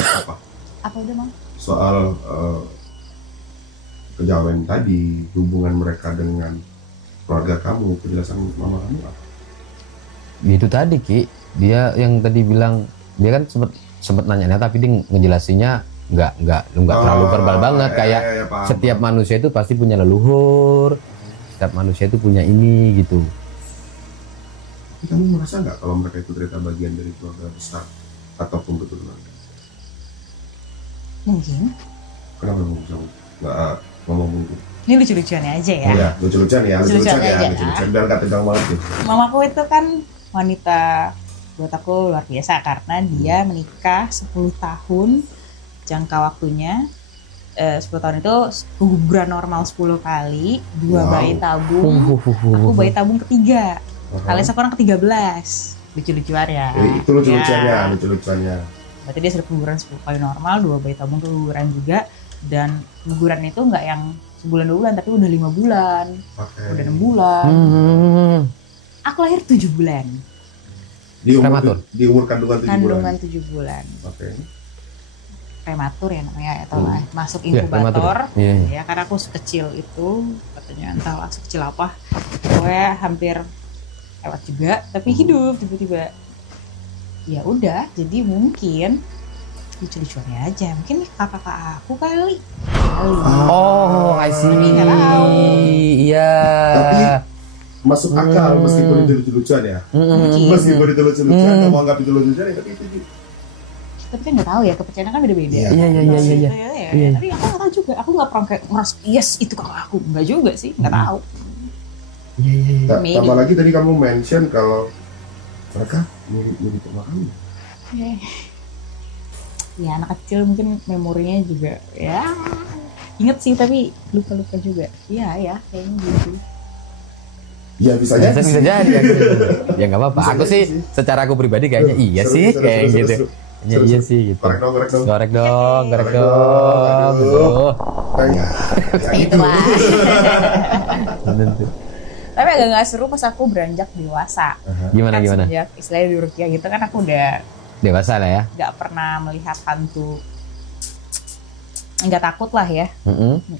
apa udah Mang? Soal Kejawen tadi, hubungan mereka dengan keluarga kamu, penjelasan mama kamu apa? Itu tadi Ki, dia yang tadi bilang dia kan sempet nanya, tapi dia ngejelasinnya nggak terlalu verbal banget kayak paham. setiap manusia itu pasti punya leluhur, setiap manusia itu punya ini gitu. Tapi kamu merasa nggak kalau mereka itu ternyata bagian dari keluarga besar ataupun keturunan? Mungkin. Kenapa kamu bisa nggak ngomong mungkin? Ini lucu-lucuannya aja ya. Iya, lucu-lucuan ya, Lucu-lucuan aja. lucu-lucuan. Biar nggak tegang banget tuh. Mamaku itu kan wanita buat aku luar biasa karena dia menikah 10 tahun, jangka waktunya 10 tahun itu guguran normal 10 kali, 2 Wow. bayi tabung. Aku bayi tabung ketiga, alias aku orang ke-13. Lucu-lucuan ya. Itu lucu-lucuannya, Ya. lucu-lucuannya. Berarti dia sudah keguguran 10 kali normal, 2 bayi tabung keguguran juga. Dan keguguran itu nggak yang sebulan 2 bulan, tapi udah 5 bulan, Oke. udah 6 bulan. Aku lahir 7 bulan, Prematur. Di umur kandungan 7 kandungan bulan. 7 bulan. Oke. Prematur ya namanya, atau lah masuk Iya, prematur. inkubator. Iya, iya. Ya karena aku sekecil itu, katanya entahlah sekecil apa, pokoknya hampir lewat juga, tapi hidup tiba-tiba. Ya udah, jadi mungkin lucu-lucuannya aja, mungkin kakak aku kali. Oh, I see. Tapi nggak tahu. Iya. Tapi masuk akal meskipun itu lucu-lucuan ya. Mungkin. Meskipun itu lucu-lucuan, kamu anggap itu lucu-lucuan ya, tapi itu Tapi kan nggak tahu ya, kepercayaan kan beda-beda. Iya. Iya. Iya. Tapi aku nggak tahu juga, aku nggak pernah kayak ngerasa yes itu kakak aku, nggak juga sih, nggak tahu. Maybe. Tambah lagi tadi kamu mention kalau mereka mirip sama kamu. Ya anak kecil mungkin memorinya juga ya inget sih tapi lupa juga. Iya kayaknya gitu. Ya bisa jadi. Bisa jadi ya. Ya nggak apa-apa. Bisa Aku jadi sih sih. secara aku pribadi kayaknya iya Seru, sih seru, kayak seru, gitu. seru. Ya, iya sih gitu. Korek dong. Gorek dong. Gorek dong. Aduh. Kayak Itu lah. Bener tuh. Tapi agak nggak seru pas aku beranjak dewasa. Gimana Kan gimana? Semenjak istilahnya di Rukia gitu kan aku udah Dewasa lah ya. nggak pernah melihat hantu. Nggak takut lah ya.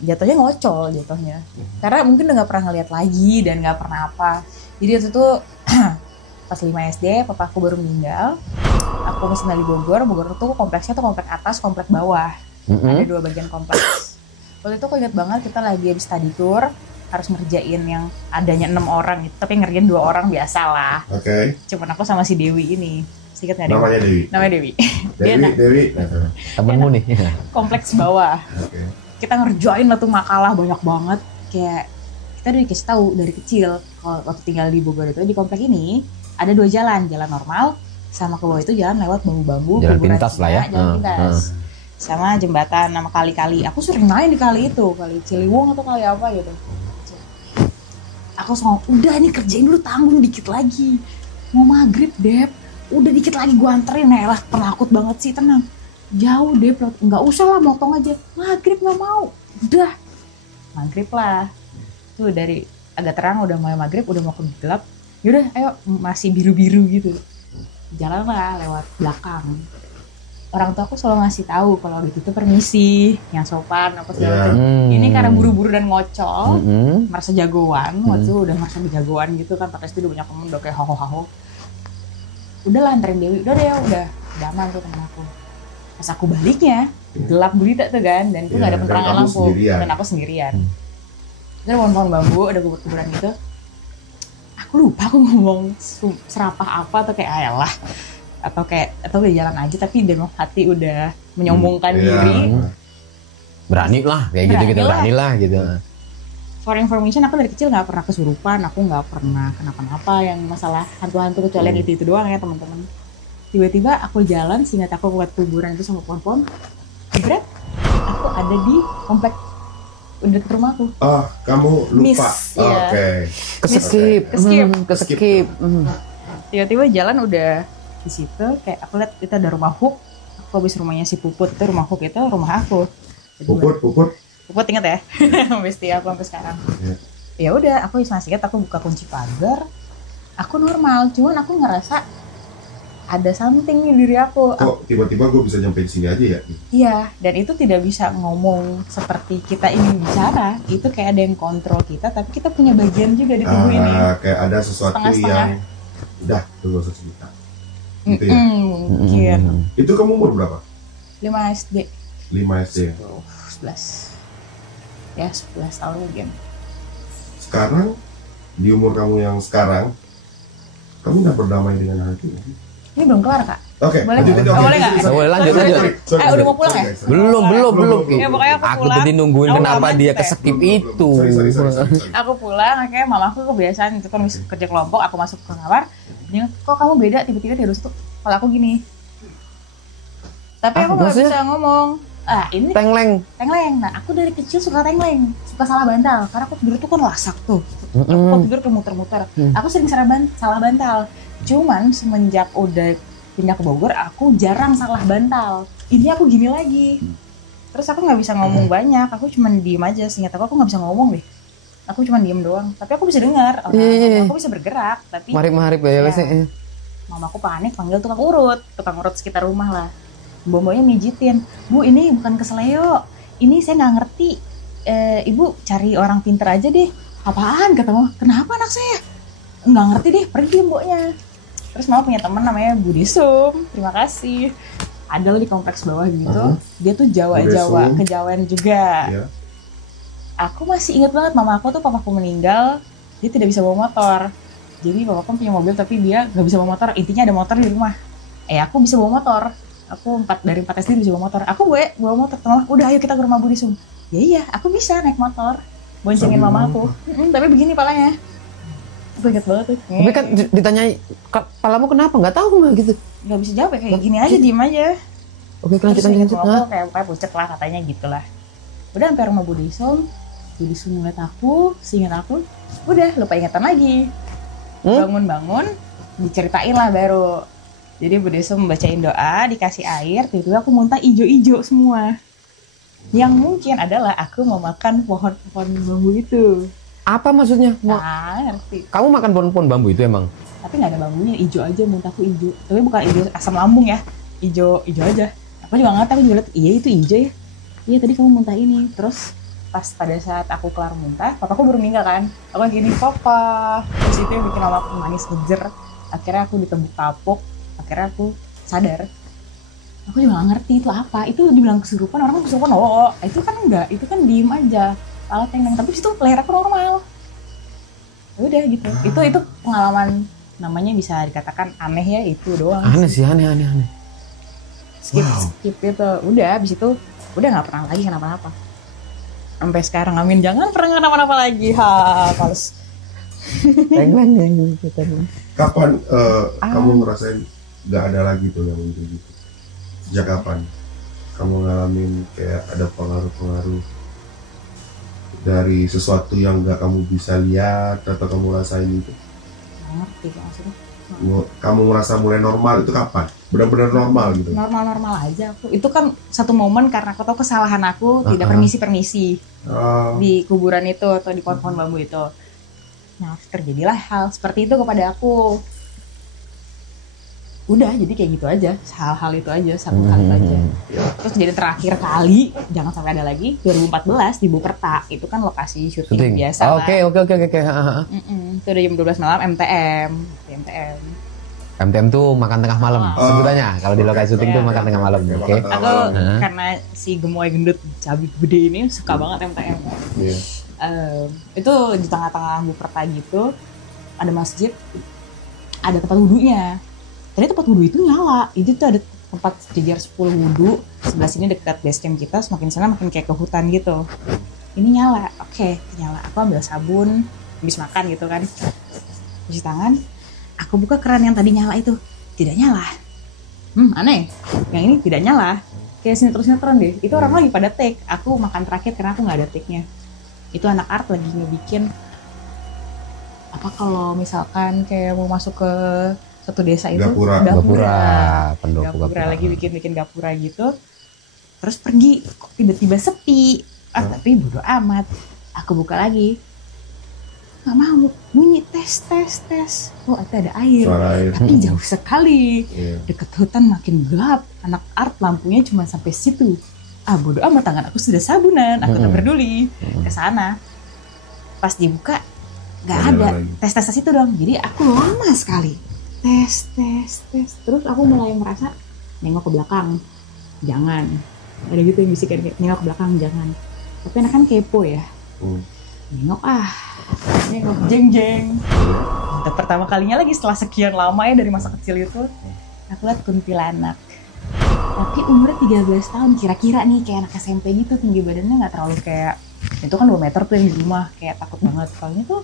Jatuhnya ngocol jatuhnya. Karena mungkin udah nggak pernah ngeliat lagi dan nggak pernah apa. Jadi waktu itu pas 5 SD, papa aku baru meninggal. Aku masih tinggal di Bogor. Bogor tuh kompleksnya tuh komplek atas, komplek bawah. Ada 2 bagian kompleks. Waktu itu aku ingat banget kita lagi habis study tour, harus ngerjain yang adanya 6 orang gitu, tapi ngerjain 2 orang biasa lah. Oke. Cuman aku sama si Dewi ini. Ingat nggak Dewi? Namanya Dewi. Namanya Dewi. Dia anak Dewi. Temenmu nih. kompleks bawah. Oke. Kita ngerjain lah tuh makalah banyak banget. Kayak kita udah dikasih tahu dari kecil kalau waktu tinggal di Bogor itu di komplek ini ada 2 jalan normal sama ke bawah itu jalan lewat bambu-bambu, Jalan kuburan pintas lah Cina, ya. jalan pintas. Sama jembatan nama kali-kali. Aku sering main di kali itu, kali Ciliwung atau kali apa gitu. Aku sama udah nih kerjain dulu, tanggung dikit lagi. Mau maghrib, Dep. Udah dikit lagi gua anterin. Nah lah, penakut banget sih, tenang. Jauh, Dep. Nggak usah lah, motong aja. Maghrib nggak mau. Udah. Maghrib lah. Tuh dari agak terang udah mulai maghrib, udah mau ke gelap. Yaudah, ayo masih biru-biru gitu. Jalan lah lewat belakang. Orang tua aku selalu ngasih tahu kalau gitu tuh permisi, yang sopan apa segala macam. Ini karena buru-buru dan ngocol, merasa jagoan, waktu itu udah merasa jagoan gitu kan, pada itu udah banyak temen udah kayak haho-haho. Udah lah anterin Dewi, udah deh udah aman tuh temen aku. Pas aku baliknya, gelap gulita tuh kan, dan itu Iya, gak ada dan penerangan kamu lampu, sendirian. dan aku sendirian. Terus ada pohon-pohon bambu, ada kuburan gitu. Aku lupa aku ngomong serapah apa atau kayak ayalah. Atau udah jalan aja tapi dalam hati udah menyombongkan diri. Berani lah kayak gitu berani lah gitu. For information, aku dari kecil nggak pernah kesurupan, aku nggak pernah kenapa-napa yang masalah hantu-hantu kecuali yang itu doang ya teman-teman. Tiba-tiba aku jalan, seingat aku buat kuburan itu sama pohon-pohon, jebret, aku ada di komplek udah deket rumahku. Oh, kamu lupa. Miss, iya. Oke. Keskip. Tiba-tiba jalan udah di situ, kayak aku lihat itu ada rumah Hook. Aku habis rumahnya si Puput, itu rumah Hook itu rumah aku. Jadi Puput inget ya? Besti aku sampai sekarang. Ya udah, aku masih ingat, aku buka kunci pagar. Aku normal, cuman aku ngerasa ada something di diri aku. Kok tiba-tiba gue bisa nyampe di sini aja ya? Iya, dan itu tidak bisa ngomong seperti kita ingin bicara. Itu kayak ada yang kontrol kita, tapi kita punya bagian juga di tubuh ini. Kayak ada sesuatu Setengah-setengah. yang udah, lu gak usah cerita. Gitu ya? Mungkin Itu kamu umur berapa? 5 SD. 5 SD. 11 ya 11 tahun lagi. Sekarang di umur kamu yang sekarang, kamu udah berdamai dengan hal itu? Ini belum kelar kak. Oke, Boleh lanjut, nggak? lanjut. Boleh nggak? Boleh, lanjut, Sorry, lanjut. sorry. Udah mau pulang ya? Belum. Ya, pokoknya aku pulang. tadi nungguin Aku kenapa aman, dia gitu ya. keskip itu. Sorry. Aku pulang, kayak mamaku kebiasaan itu kan kerja kelompok, aku masuk ke kamar, dia kok kamu beda tiba-tiba dia tuh kalau aku gini. Tapi aku nggak maksudnya? bisa ngomong. Ini Tengleng. tengleng. Nah, aku dari kecil suka tengleng, suka salah bantal. Karena aku tidur tuh kan lasak tuh. Aku tidur kayak muter-muter. Aku sering salah bantal. Cuman semenjak udah pindah ke Bogor, aku jarang salah bantal. Ini aku gini lagi. Terus aku nggak bisa ngomong banyak. Aku cuman diem aja. Seingat aku nggak bisa ngomong deh. Aku cuman diem doang. Tapi aku bisa dengar. Aku bisa bergerak. Tapi Marip ya Ya. sih. mamaku panik panggil tukang urut sekitar rumah lah. Bombanya mijitin, Bu ini bukan keseleo, ini saya nggak ngerti, ibu cari orang pinter aja deh. Apaan kata mama, kenapa anak saya nggak ngerti deh, pergi mboknya. Terus mama punya teman namanya Budi Sum, terima kasih, ada loh di kompleks bawah gitu. Dia tuh Jawa Budesum. kejawen juga. Ya. Aku masih ingat banget mama aku tuh papaku meninggal, dia tidak bisa bawa motor. Jadi bapakku punya mobil tapi dia nggak bisa bawa motor. Intinya ada motor di rumah. Aku bisa bawa motor. Aku dari 4 SD bisa bawa motor. Aku bawa motor. Teman, udah ayo kita ke rumah Budi Sum. Ya iya, aku bisa naik motor. Boncengin Sambil mama motor. aku. Tapi begini palanya. Aku ingat banget tuh. Tapi kan ditanyai, kepalamu kenapa? Nggak tahu nggak gitu. Nggak bisa jawab ya, kayak gini aja, diem aja. Oke, lanjut. Terus Hah? kayak pucet lah katanya gitu lah. Udah sampai rumah Budi Sum ngeliat aku, seingat aku, udah lupa ingatan lagi. Bangun-bangun, diceritain lah baru. Jadi Budi Sum membacain doa, dikasih air, tiba-tiba aku muntah ijo-ijo semua. Yang mungkin adalah aku mau makan pohon bambu itu. Apa maksudnya? Ngerti. Kamu makan pohon-pohon bambu itu emang? Tapi nggak ada bambunya, ijo aja, muntahku ijo. Tapi bukan ijo asam lambung ya, ijo aja. Aku juga nggak tahu, aku juga liat, iya itu ijo ya. Iya tadi kamu muntah ini. Terus pas pada saat aku kelar muntah, papaku baru meninggal kan. Aku gini, papa. Terus itu yang bikin mamaku nangis ngejer. Akhirnya aku ditembuk kapok. Akhirnya aku sadar. Aku juga gak ngerti itu apa. Itu dibilang kesurupan, orang kan kesurupan, oh itu kan enggak. Itu kan diem aja. Alat yang tapi situ leher aku normal. Ya udah gitu. Itu pengalaman namanya bisa dikatakan aneh ya, itu doang. Aneh sih, aneh. Skip itu. Udah abis itu udah nggak pernah lagi kenapa-napa. Sampai sekarang amin, jangan pernah kenapa-napa lagi. Males. Tagline kita nih. Kapan kamu ngerasain nggak ada lagi tuh yang gitu? Sejak kapan kamu ngalamin kayak ada pengaruh-pengaruh dari sesuatu yang nggak kamu bisa lihat atau kamu rasain itu? Nggak ngerti maksudnya. Kamu merasa mulai normal itu kapan? Benar-benar normal gitu? Normal aja aku. Itu kan satu momen karena aku tahu kesalahan aku, tidak permisi di kuburan itu atau di pohon bambu itu. Nah, terjadilah hal seperti itu kepada aku. Udah, jadi kayak gitu aja. Hal-hal itu aja, satu kali aja. Terus jadi terakhir kali, jangan sampai ada lagi, 2014 di Bukerta. Itu kan lokasi syuting biasa lah. Oke. Itu udah jam 12 malam, MTM. MTM tuh makan tengah malam sebutannya. Kalau di lokasi syuting tuh makan tengah malam. Oke. Aku karena si gemoy gendut cabi gede ini suka banget MTM. Itu di tengah-tengah Bukerta gitu, ada masjid, ada tempat wudhunya. Tadi tempat wudhu itu nyala. Itu tuh ada tempat jajar 10 wudhu. Sebelah sini dekat base camp kita, semakin sana makin kayak ke hutan gitu. Ini nyala. Oke, nyala. Aku ambil sabun, habis makan gitu kan. Cuci tangan. Aku buka keran yang tadi nyala itu. Tidak nyala. Aneh. Yang ini tidak nyala. Kayak sinetron deh. Itu orang lagi pada take. Aku makan terakhir karena aku nggak ada take-nya. Itu anak art lagi ngebikin apa kalau misalkan kayak mau masuk ke satu desa itu Gapura lagi bikin gapura gitu. Terus pergi, kok tiba-tiba sepi. Tapi bodo amat. Aku buka lagi. Nggak mau, bunyi tes. Oh, ada air. Tapi jauh sekali. Deket hutan makin gelap. Anak art lampunya cuma sampai situ. Bodo amat, tangan aku sudah sabunan. Aku tak peduli. Ke sana. Pas dibuka, nggak ada. Tes itu dong. Jadi aku lama sekali. Tes. Terus aku mulai merasa nengok ke belakang. Jangan. Ada gitu yang bisikin kayak nengok ke belakang jangan. Tapi anak kan kepo ya. Nengok nengok jeng. Untuk pertama kalinya lagi setelah sekian lama ya dari masa kecil itu, aku lihat kuntilanak. Tapi umurnya 13 tahun kira-kira nih, kayak anak SMP gitu, tinggi badannya nggak terlalu kayak, itu kan 2 meter tuh yang di rumah, kayak takut banget. Kalau ini tuh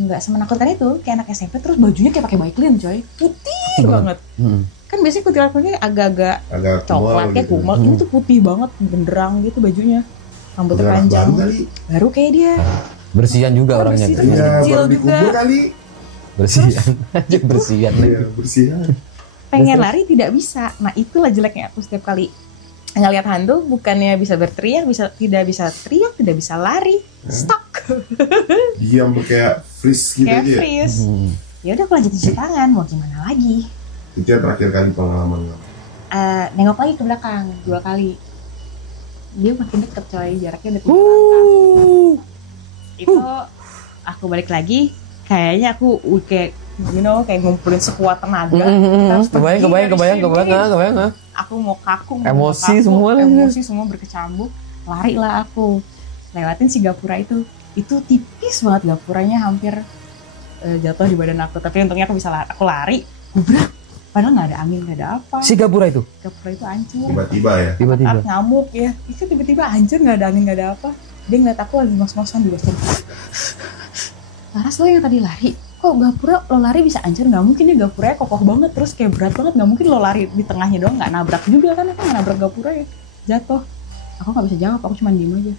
nggak semenakutkan itu, kayak anak SMP, terus bajunya kayak pakai Baiklin coy, putih banget. Kan biasanya kuntilanaknya agak-agak coklat kayak kumal, ini tuh putih banget, benderang gitu bajunya, rambutnya panjang. Baru kayak dia. Bersihan juga orangnya. Kecil juga. Bersihan. Bersihan. Iya, bersihan. Pengen lari tidak bisa. Nah itulah jeleknya aku setiap kali ngeliat hantu, bukannya bisa berteriak, tidak bisa teriak, tidak bisa lari, stuck. Diam kayak freeze gitu kayak aja. Freeze. Ya udah aku lanjut cuci tangan, mau gimana lagi? Itu yang terakhir kali pengalaman kamu. Nengok lagi ke belakang 2 kali. Dia makin deket coy, jaraknya udah 3 langkah. Itu aku balik lagi, kayaknya aku kayak kayak ngumpulin sekuat tenaga. Kebayang. Aku mau kaku, emosi semua berkecambuk. Lari lah aku, lewatin si gapura itu tipis banget gapuranya, hampir jatuh di badan aku. Tapi untungnya aku bisa aku lari, gubrak. Padahal nggak ada angin, nggak ada apa. Si gapura itu hancur. Tiba-tiba ya. Tiba-tiba ngamuk ya. Itu tiba-tiba hancur, nggak ada angin, nggak ada apa. Dia ngeliat aku lagi ngos-ngosan di baskom. Laras, lo yang tadi lari, kok gapura lo lari bisa hancur? Nggak mungkin, ya gapuranya kokoh banget, terus kayak berat banget, nggak mungkin lo lari di tengahnya doang, nggak nabrak juga kan? Aku nggak nabrak gapura ya, jatuh. Aku nggak bisa jawab, aku cuma diem aja.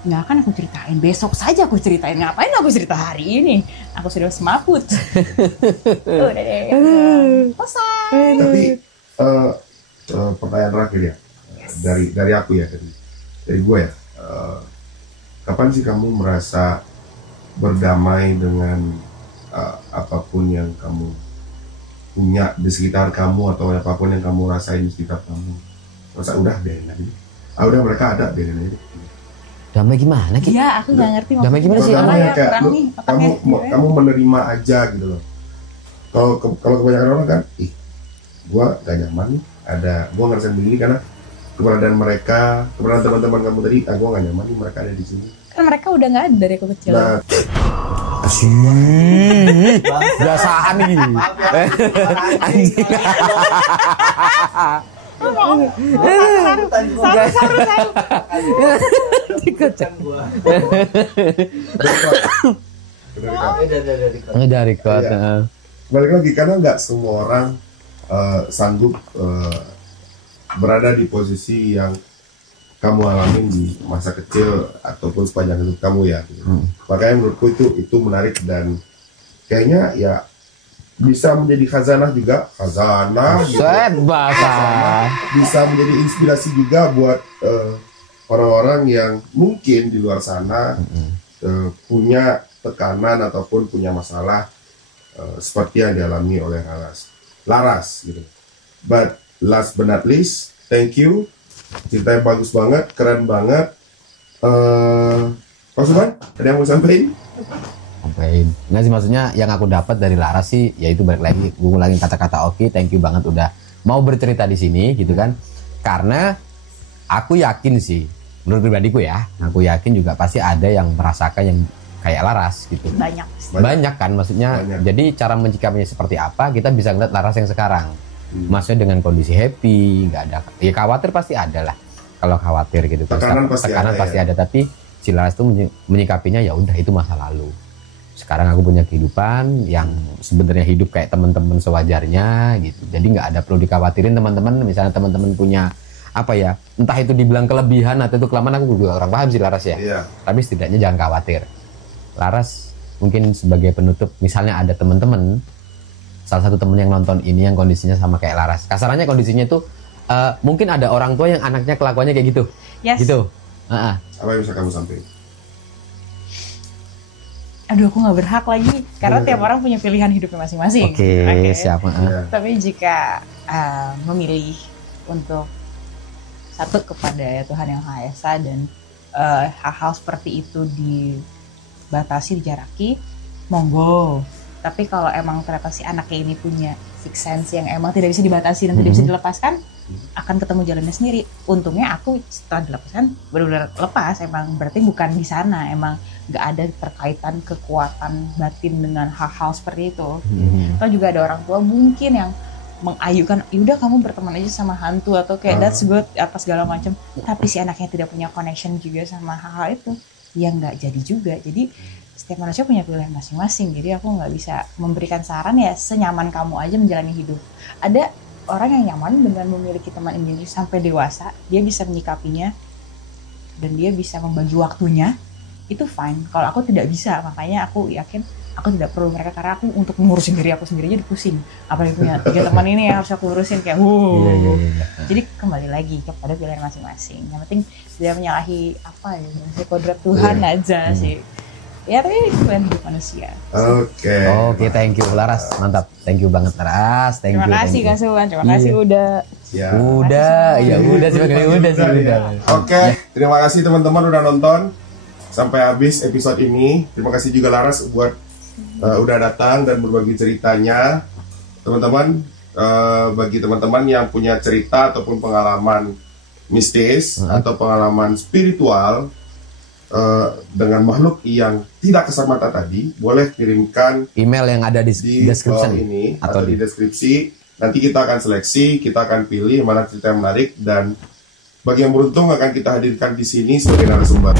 Nggak akan aku ceritain, besok saja aku ceritain. Ngapain aku cerita hari ini? Aku sudah semaput. Udah deh, selesai. Tapi pertanyaan terakhir ya, dari aku ya, dari gue ya. Kapan sih kamu merasa berdamai dengan apapun yang kamu punya di sekitar kamu, atau apapun yang kamu rasain di sekitar kamu? Masa udah biarin aja, udah mereka ada, biarin aja. Damai gimana Ki? Iya, aku nggak ngerti Damai gimana sih? Kamu menerima aja gitu loh. Kalau kebanyakan orang kan, gua gak nyaman nih, gua ngerasain begini karena keberadaan teman-teman kamu tadi, gua gak nyaman nih mereka ada di sini. Kan mereka udah nggak ada dari aku kecil. Nah, biasaan nih. Dari kota. Balik lagi, karena nggak semua orang sanggup berada di posisi yang kamu alamin di masa kecil ataupun sepanjang hidup kamu ya. Makanya menurutku itu menarik, dan kayaknya ya bisa menjadi khazanah juga, bisa menjadi inspirasi juga buat orang-orang yang mungkin di luar sana punya tekanan ataupun punya masalah seperti yang dialami oleh Laras gitu. But last but not least, thank you, ceritanya bagus banget, keren banget. Pak Suman, ada yang mau sampaikan? Nggak sih, maksudnya yang aku dapat dari Laras sih, yaitu balik lagi, gue ngulangin kata-kata Oki, thank you banget udah mau bercerita di sini gitu kan. Karena aku yakin sih, menurut pribadiku ya, aku yakin juga pasti ada yang merasakan yang kayak Laras gitu. Banyak kan, maksudnya. Banyak. Jadi cara mencikapinya seperti apa, kita bisa ngeliat Laras yang sekarang. Maksudnya dengan kondisi happy, nggak ada, ya khawatir pasti ada lah. Kalau khawatir gitu, tekanan pasti ada, tapi si Laras itu menyikapinya ya udah, itu masa lalu. Sekarang aku punya kehidupan yang sebenarnya hidup kayak teman-teman sewajarnya gitu. Jadi nggak ada perlu dikhawatirin teman-teman. Misalnya teman-teman punya apa ya, entah itu dibilang kelebihan atau itu kelemahan, aku juga orang paham sih Laras ya. Iya. Tapi setidaknya jangan khawatir. Laras mungkin sebagai penutup, misalnya ada teman-teman, salah satu temen yang nonton ini yang kondisinya sama kayak Laras. Kasarannya kondisinya itu mungkin ada orang tua yang anaknya kelakuannya kayak gitu. Yes. Gitu. Apa yang bisa kamu sampaikan? Aduh, aku nggak berhak lagi karena tiap orang punya pilihan hidupnya masing-masing. Oke. Siapa? Tapi jika memilih untuk satu kepada Tuhan Yang Maha Esa dan hal-hal seperti itu dibatasi, dijaraki, monggo. Tapi kalau emang ternyata si anaknya ini punya sixth sense yang emang tidak bisa dibatasi dan tidak bisa dilepaskan, akan ketemu jalannya sendiri. Untungnya aku setelah dilepaskan benar-benar lepas, emang berarti bukan di sana, emang nggak ada terkaitan kekuatan batin dengan hal-hal seperti itu. Atau juga ada orang tua mungkin yang mengayukan, yaudah kamu berteman aja sama hantu atau kayak that's good apa segala macam, tapi si anaknya tidak punya connection juga sama hal-hal itu, ya nggak jadi juga. Jadi setiap manusia punya pilihan masing-masing, jadi aku nggak bisa memberikan saran, ya senyaman kamu aja menjalani hidup. Ada orang yang nyaman dengan memiliki teman ini sampai dewasa, dia bisa menyikapinya dan dia bisa membagi waktunya, itu fine. Kalau aku tidak bisa, makanya aku yakin aku tidak perlu mereka, karena aku untuk ngurusin diri aku sendiri aja pusing, apalagi punya 3 teman ini yang harus aku urusin kayak Jadi kembali lagi kepada pilihan masing-masing, yang penting tidak menyalahi apa ya, kodrat Tuhan aja sih. Ya tapi itu pilihan hidup manusia. Oke, thank you Laras, mantap, thank you banget Laras, Terima kasih Kak Suwan, terima kasih udah. ya. Udah sih. Oke, terima kasih teman-teman udah nonton sampai habis episode ini. Terima kasih juga Laras buat udah datang dan berbagi ceritanya. Teman-teman, bagi teman-teman yang punya cerita ataupun pengalaman mistis atau pengalaman spiritual dengan makhluk yang tidak kasat mata tadi, boleh kirimkan email yang ada di di description bawah ini atau di deskripsi. Nanti kita akan seleksi, kita akan pilih mana cerita yang menarik, dan bagi yang beruntung akan kita hadirkan di sini sebagai narasumber.